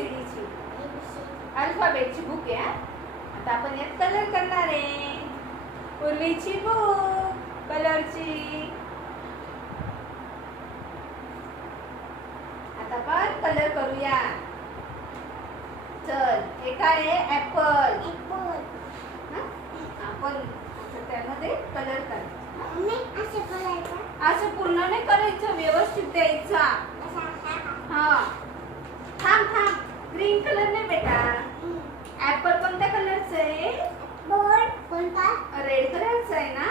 एबीसीडीची अल्फाबेटची book आहे. आता आपण यात कलर करणार आहे. पूर्वीची बुक कलरची आता आपण कलर करूया. चल हे काय आहे? ऍपल आपण त्यामध्ये कलर करायचा असं पूर्ण नाही करायचं व्यवस्थित द्यायचा हा थांब थांब ग्रीन कलर नाही बेटा. ऍपल कोणत्या कलरचं आहे? रेड कलरचं आहे ना?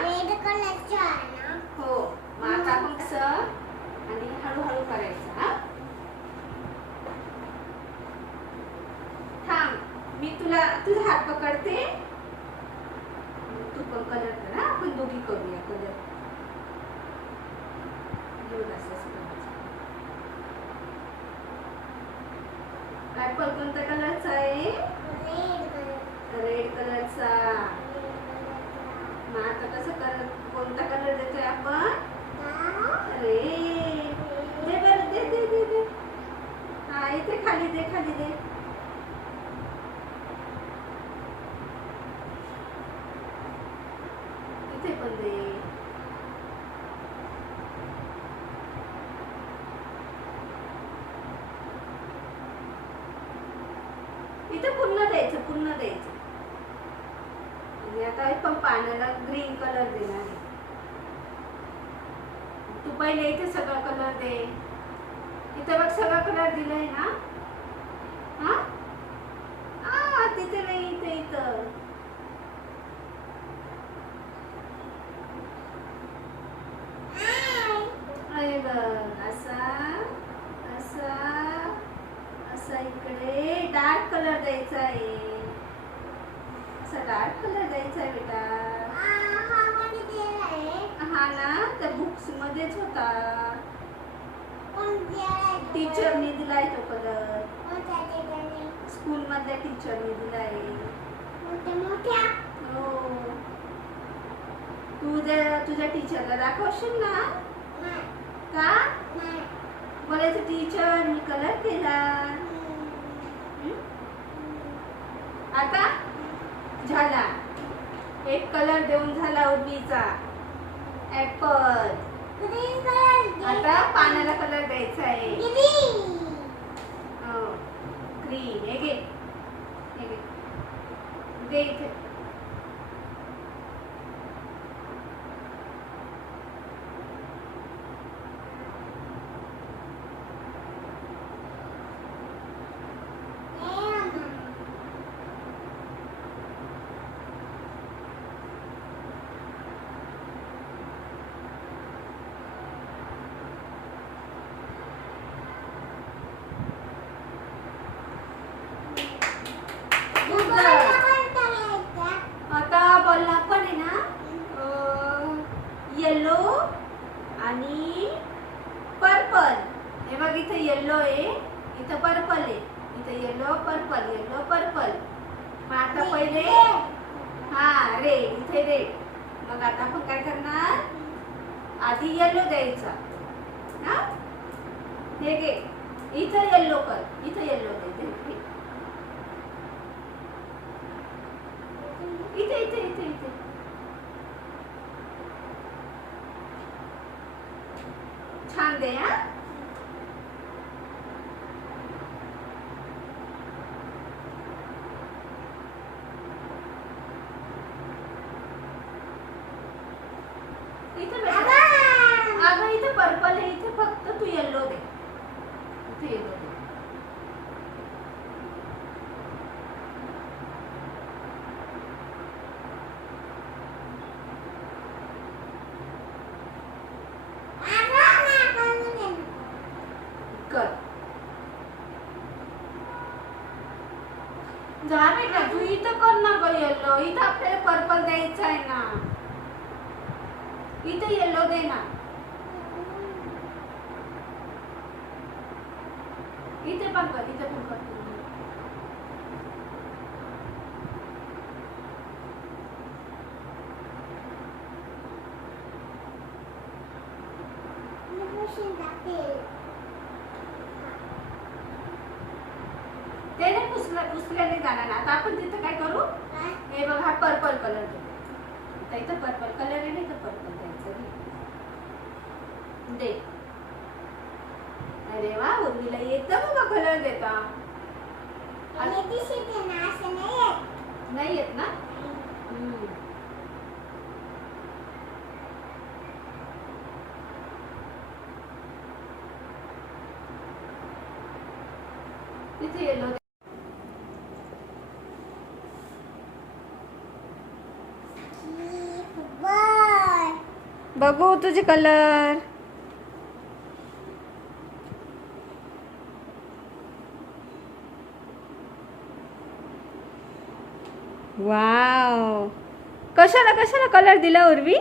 हो. मग आता आपण कसं आणि हळूहळू करायचं हा? थांब. मी तुला तुझा हात पकडते. तू पण कलर कर हा? आपण दोघी करूया कलर ऍपल कोणत्या कलरचा आहे? रेड कलरचा. मग आता कसं कर कोणता कलर देतोय आपण? रेड. दे बरं दे दे दे दे. हा इथे खाली दे खाली दे. इथे पण दे इथे पूर्ण द्यायचं पूर्ण द्यायचं. आणि आता पण पाण्याला ग्रीन कलर देणार आहे. तू पहिले इथे सगळा कलर दे. इथं बघ सगळा कलर दिलाय ना? हा तिथे नाही इथे इथं अरे बघ असा असा असा इकडे डार्क कलर द्यायचा आहे असा डार्क कलर द्यायचा आहे बेटा. हा ना त्या बुक्स मध्येच होता. टीचरनी दिलाय तो कलर स्कूल मधल्या टीचरनी दिलाय. हो. तू तुझ्या टीचरला दाखवशील ना? का? बोलायचं टीचर मी कलर केला. आता? झाला. एक कलर देऊन झाला उर्मीचा ऍपल आता पाण्याला कलर द्यायचा आहे. हो. ग्रीन हे घे. हे घे. दे इथे Good girl. आता बॉलला पण आहे ना येलो आणि पर्पल हे बघ इथे येल्लो आहे इथं पर्पल आहे इथं येलो पर्पल येलो पर्पल मग आता पहिले हा रेड इथे रेड मग आता आपण काय करणार? आधी येलो द्यायचा. हा? हे घे. इथं येल्लो कर. इथं येल्लो दे दे इथे. इथे इथे इथे इथे. छान दे हा इथे बेटा. अगं इथे पर्पल आहे इथे फक्त तू येल्लो दे इथे येल्लो दे कर. जा बेटा तू इथं कर ना ग येल्लो इथं आपल्याला पर्पल द्यायचं आहे ना. इथं येल्लो दे ना. इथे पण कर इथे पण कर ते नाही पुसलं पुसल्याने जाणार आता आपण तिथं काय करू हे बघ हा पर्पल कलर इथं पर्पल कलर आहे नाही तर पर्पल द्यायचं दे अरे वा उर्मीला येतं बघा कलर देता. नाही येत ना. तिथे येलो बघू तुझे कलर वाव कशाला कशाला कलर दिला उर्वी?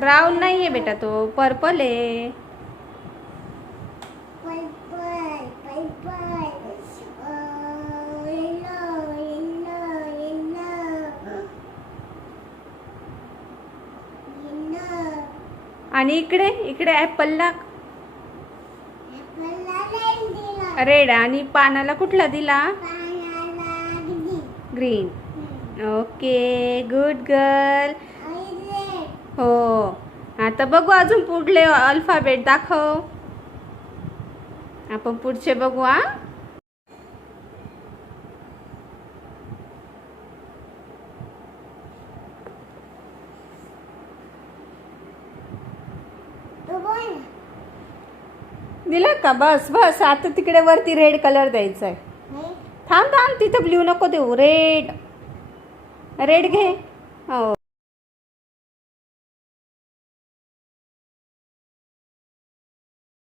ब्राऊन नाही आहे बेटा तो पर्पल आहे. आणि इकडे इकडे ऍपलला रेड आणि पानाला कुठला दिला? ग्रीन ओके गुड गर्ल हो. आता बघू अजून पुढले अल्फाबेट दाखव. आपण पुढचे बघू हा. दिला का बस बस. आता तिकडे वरती रेड कलर द्यायचा आहे थांब थांब तिथं ब्ल्यू नको देऊ. रेड रेड घे. हो.